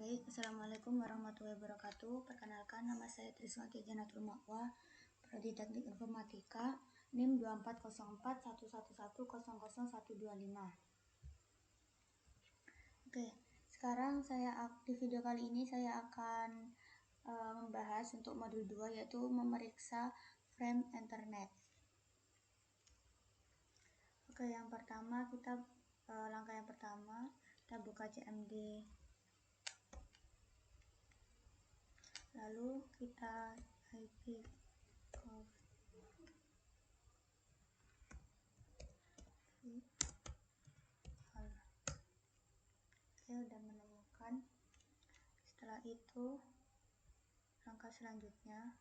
Baik, Assalamualaikum warahmatullahi wabarakatuh. Perkenalkan, nama saya Triswanti Janatul Ma'wa, Prodi Teknik Informatika, NIM 240411100125. Oke, sekarang di video kali ini saya akan membahas untuk modul 2, yaitu memeriksa frame internet. Oke, langkah yang pertama kita buka CMD. Lalu kita IP udah menemukan. Setelah itu langkah selanjutnya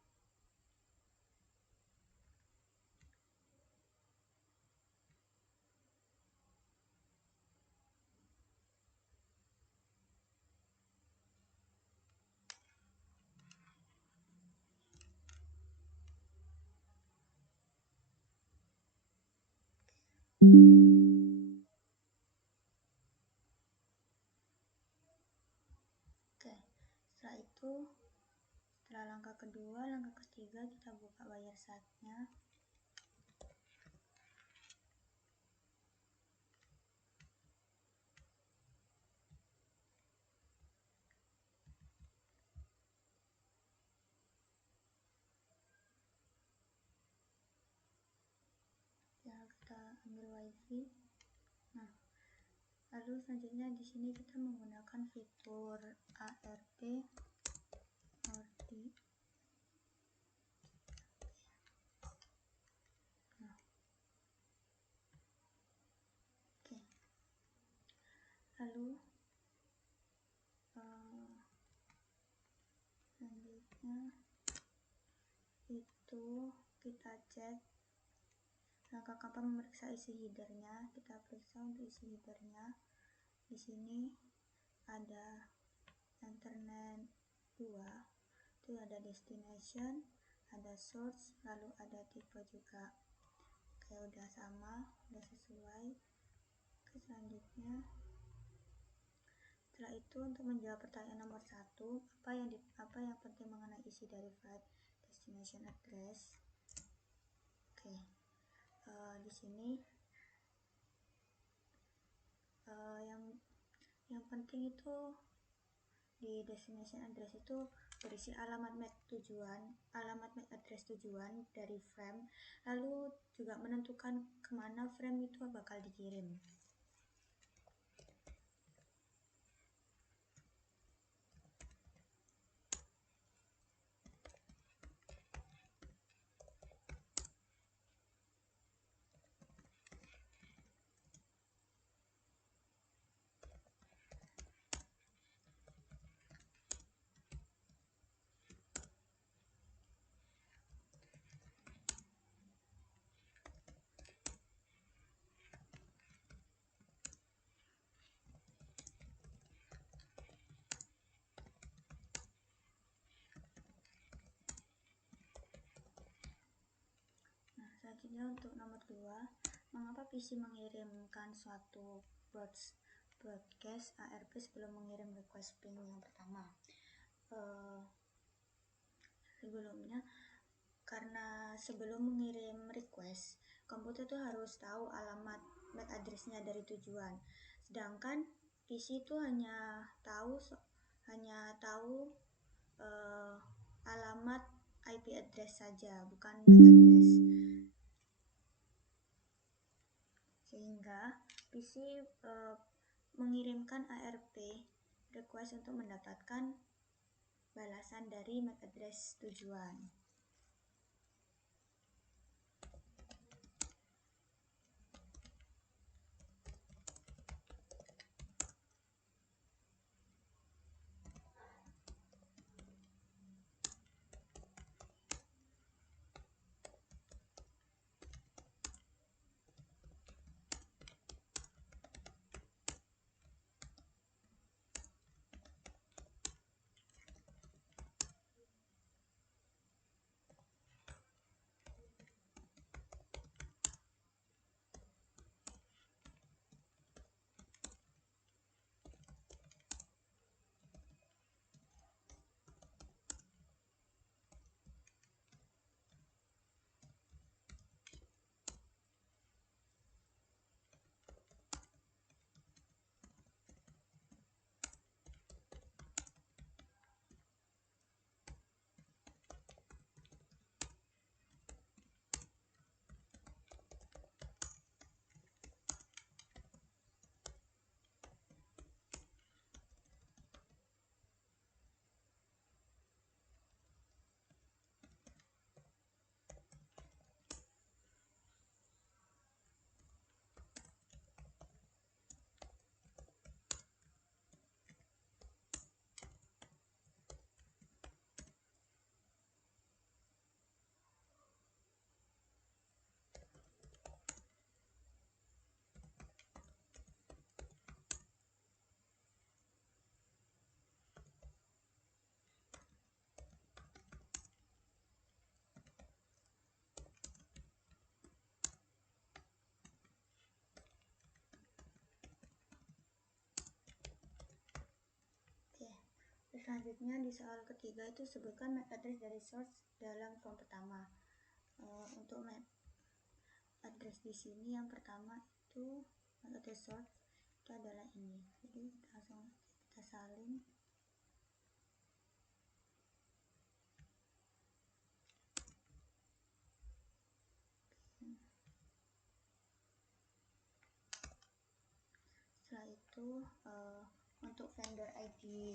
setelah langkah kedua, langkah ketiga kita buka wireshark-nya. Ya, kita ambil wifi. Nah, lalu selanjutnya di sini kita menggunakan fitur ARP ORDI. Lalu selanjutnya itu kita cek langkah kapan memeriksa isi headernya. Kita periksa untuk isi headernya. Di sini ada internet 2, itu ada destination, ada source, lalu ada tipe juga. Oke, udah sama, udah sesuai. Oke, selanjutnya setelah itu untuk menjawab pertanyaan nomor 1, apa yang penting mengenai isi dari file destination address. Oke, di sini yang penting itu di destination address itu berisi alamat MAC address tujuan dari frame, lalu juga menentukan kemana frame itu bakal dikirim. Selanjutnya untuk nomor 2, mengapa PC mengirimkan suatu broadcast ARP sebelum mengirim request ping yang pertama? Sebelumnya, karena sebelum mengirim request, komputer itu harus tahu alamat MAC address-nya dari tujuan. Sedangkan PC itu hanya tahu alamat IP address saja, bukan MAC address. Sehingga PC mengirimkan ARP request untuk mendapatkan balasan dari MAC address tujuan. Selanjutnya di soal ketiga itu sebutkan MAC address dari source dalam form pertama. Untuk MAC address di sini yang pertama itu MAC address source itu adalah ini. Jadi kita langsung kita salin. Setelah itu untuk vendor ID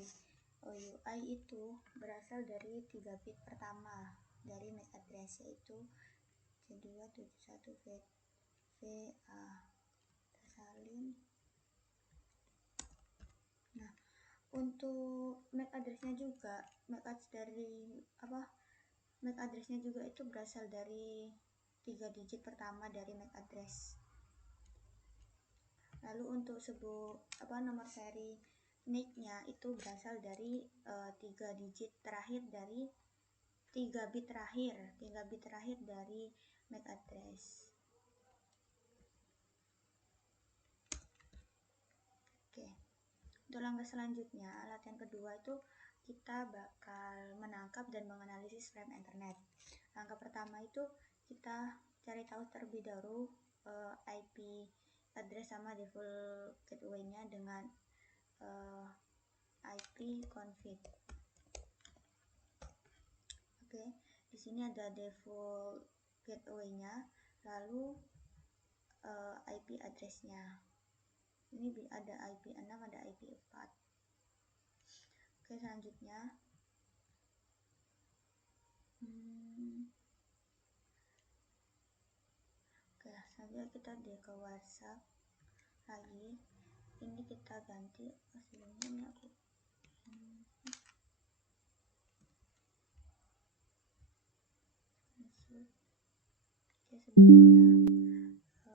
OUI itu berasal dari 3 bit pertama dari MAC address, yaitu C271VA. Kita salin. Nah, untuk MAC address-nya juga, MAC address-nya juga itu berasal dari 3 digit pertama dari MAC address. Lalu untuk nomor seri NIC-nya itu berasal dari 3 digit terakhir dari 3 bit terakhir dari MAC address. Oke. Untuk langkah selanjutnya, latihan kedua itu kita bakal menangkap dan menganalisis frame internet. Langkah pertama itu kita cari tahu terlebih dahulu IP address sama default gateway-nya dengan IP config. Oke, di sini ada default gateway-nya, lalu IP address-nya. Ini ada IP 6, ada IP 4. Oke, selanjutnya selanjutnya kita ke WhatsApp lagi. Ini kita ganti sebelumnya ini aku Oke, sebelumnya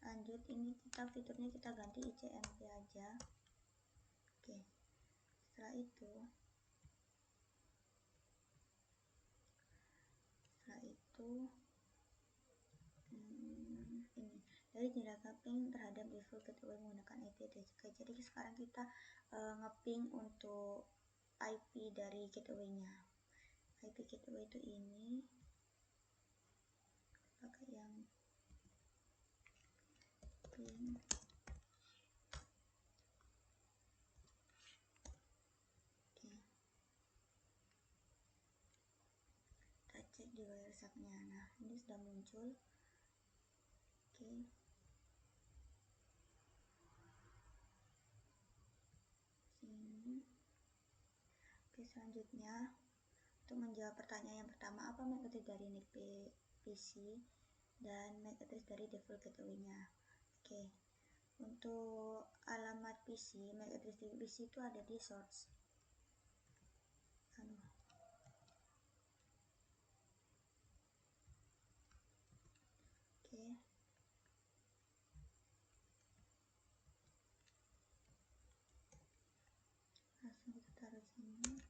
lanjut, ini fiturnya kita ganti ICMP aja. Oke, setelah itu ini dari jendela ping terhadap default gateway menggunakan IPTK. Jadi sekarang kita ngeping untuk IP dari gateway-nya. IP gateway itu ini, pakai yang ping. Oke, kita cek di WhatsApp-nya. Nah, ini sudah muncul. Oke, sini. Oke, selanjutnya untuk menjawab pertanyaan yang pertama, apa MAC address dari NIC PC dan MAC address dari default gateway-nya. Oke, untuk alamat PC, MAC address di PC itu ada di source. Oke, langsung kita taruh sini.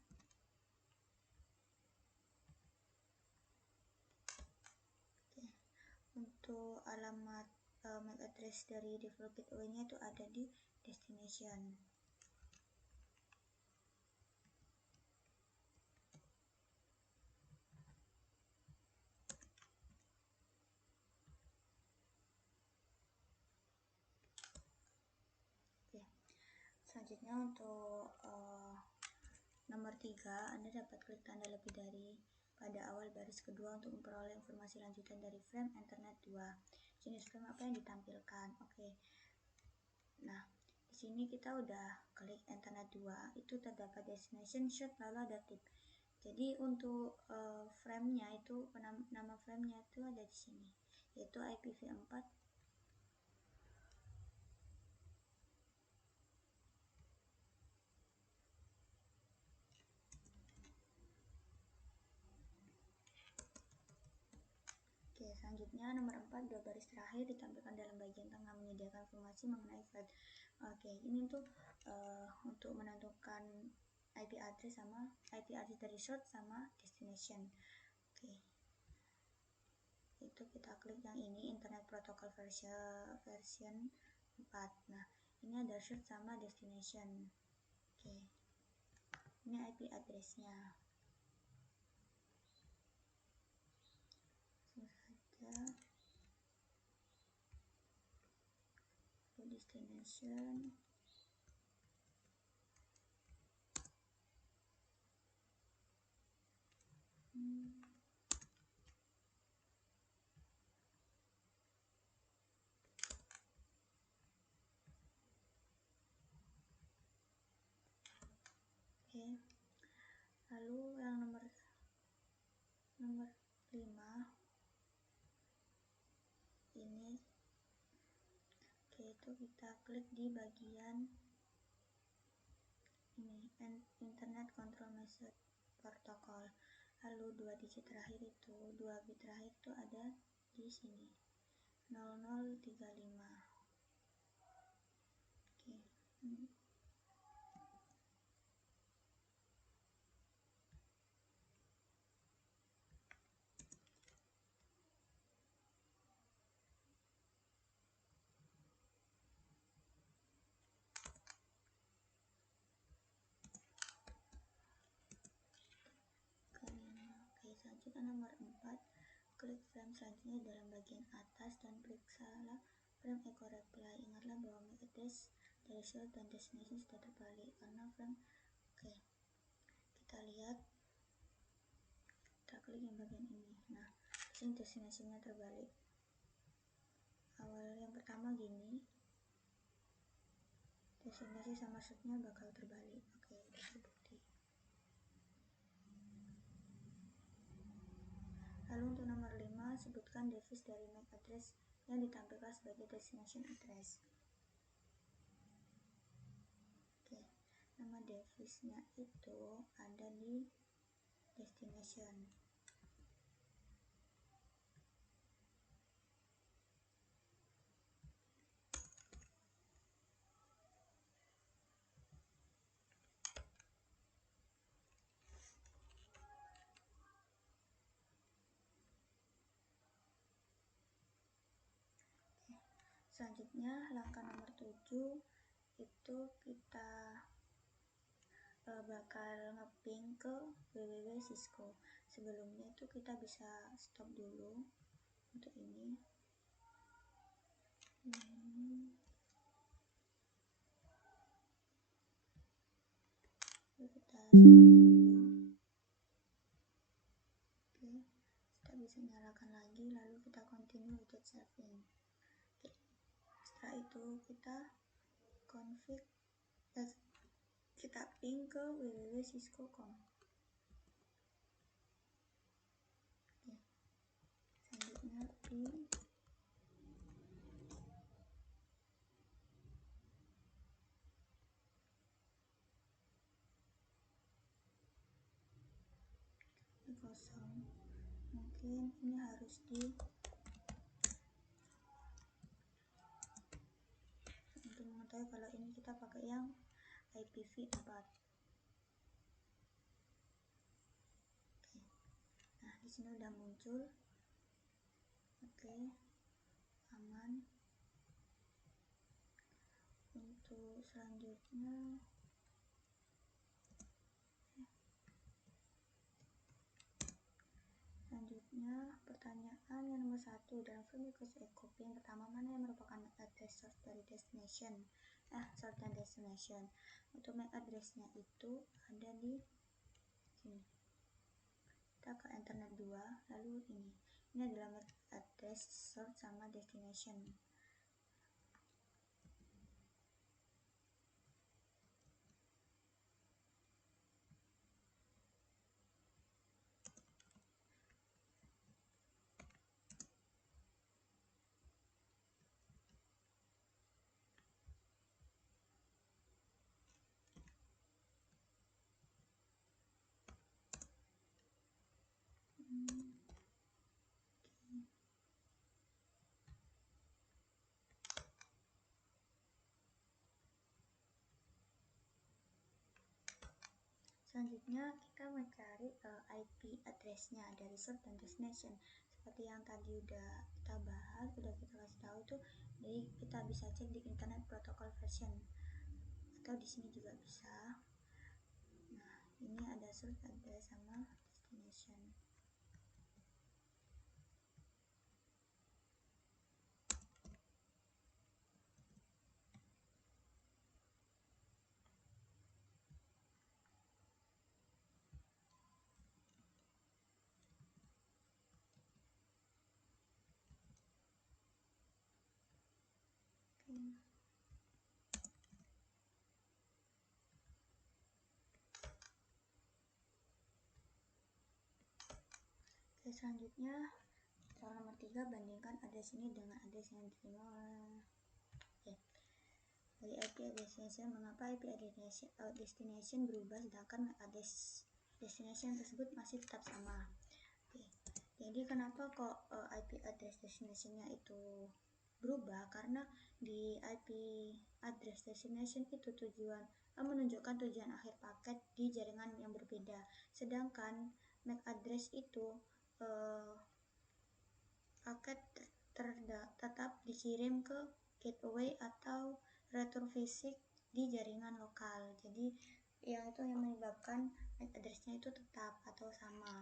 Oke, untuk alamat MAC address dari default gateway-nya itu ada di destination. Oke, selanjutnya untuk nomor 3, Anda dapat klik tanda lebih dari pada awal baris kedua untuk memperoleh informasi lanjutan dari frame internet 2. Jenis frame apa yang ditampilkan. Oke. Nah, di sini kita udah klik internet 2, itu terdapat destination, shoot, lalu ada tip. Jadi untuk frame-nya itu, nama frame-nya itu ada di sini, yaitu IPv4. Oke, selanjutnya nomor 4, 2 baris terakhir ditampilkan dalam bagian tengah menyediakan informasi mengenai flight. Oke, ini untuk menentukan IP address dari source sama destination. Oke, itu kita klik yang ini, internet protocol version 4. Nah, ini ada source sama destination. Oke, Ini IP address-nya. Langsung saja destination. Oke. Lalu yang nomor 5 ini, oke, itu kita klik di bagian ini, Internet Control Method Protocol. Lalu 2 bit terakhir itu ada di sini, 0035. Oke. Oke, selanjutnya nomor 4, klik frame selanjutnya dalam bagian atas dan periksalah frame echo reply. Ingatlah bahwa MAC address dari source dan destination sudah terbalik karena frame. Oke, kita lihat, kita klik yang bagian ini. Nah, ini destinasinya terbalik. Awal yang pertama gini, destinasi sama source-nya bakal terbalik. Oke, udah terbukti. Lalu untuk nomor 5, sebutkan device dari MAC address yang ditampilkan sebagai destination address. Oke, nama device-nya itu ada di destination. Selanjutnya langkah nomor 7 itu kita bakal ngeping ke www Cisco. Sebelumnya itu kita bisa stop dulu untuk ini. Kita stop dulu. Oke, kita bisa nyalakan lagi, lalu kita continue without saving. Oke, setelah itu kita config, kita ping ke www.cisco.com. Oke, selanjutnya ping kosong. Mungkin ini harus untuk mengetahui kalau ini kita pakai yang IPv4. Oke. Nah, di sini udah muncul. Oke. Aman. Untuk selanjutnya pertanyaan yang nomor 1, dalam frame request echo ping pertama mana yang merupakan MAC address source dari destination, source dan destination. Untuk MAC addressnya itu ada di sini. Kita ke internet 2, lalu ini adalah MAC address source sama destination. Selanjutnya kita mencari IP addressnya dari source dan destination. Seperti yang tadi udah kita bahas, udah kita kasih tahu tuh, jadi kita bisa cek di Internet Protocol version atau di sini juga bisa. Nah, Ini ada source, ada sama destination. Oke, selanjutnya soal nomor 3, bandingkan address ini dengan address yang diterima. Dari IP destination, mengapa IP destination berubah sedangkan address destination tersebut masih tetap sama? Oke, jadi kenapa kok IP address destinationnya itu berubah? Karena di IP address destination itu menunjukkan tujuan akhir paket di jaringan yang berbeda, sedangkan MAC address itu paket tetap dikirim ke gateway atau retur fisik di jaringan lokal. Jadi yang itu yang menyebabkan MAC address-nya itu tetap atau sama.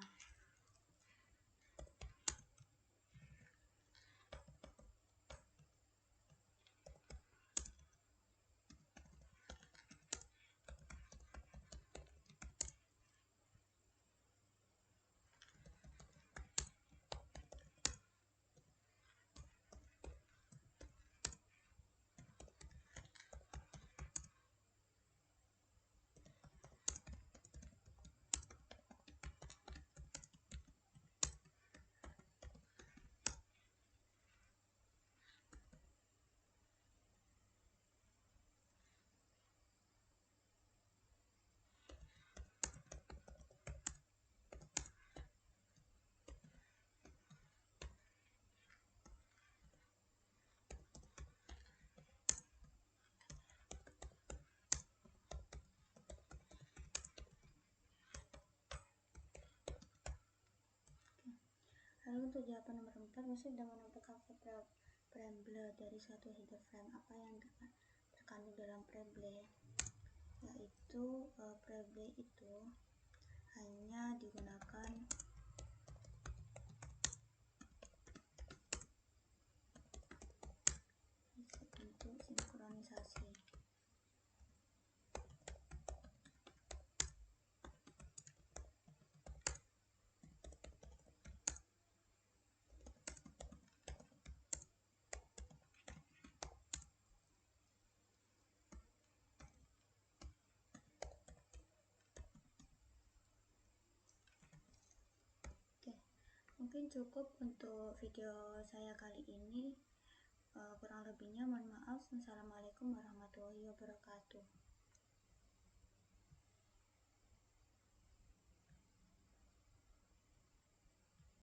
Lalu untuk jawaban nomor 4, maksud dengan menentukan preamble dari suatu header frame. Apa yang terkandung dalam preamble? Yaitu preamble itu hanya digunakan untuk sinkronisasi. Mungkin cukup untuk video saya kali ini. Kurang lebihnya mohon maaf. Wassalamualaikum warahmatullahi wabarakatuh.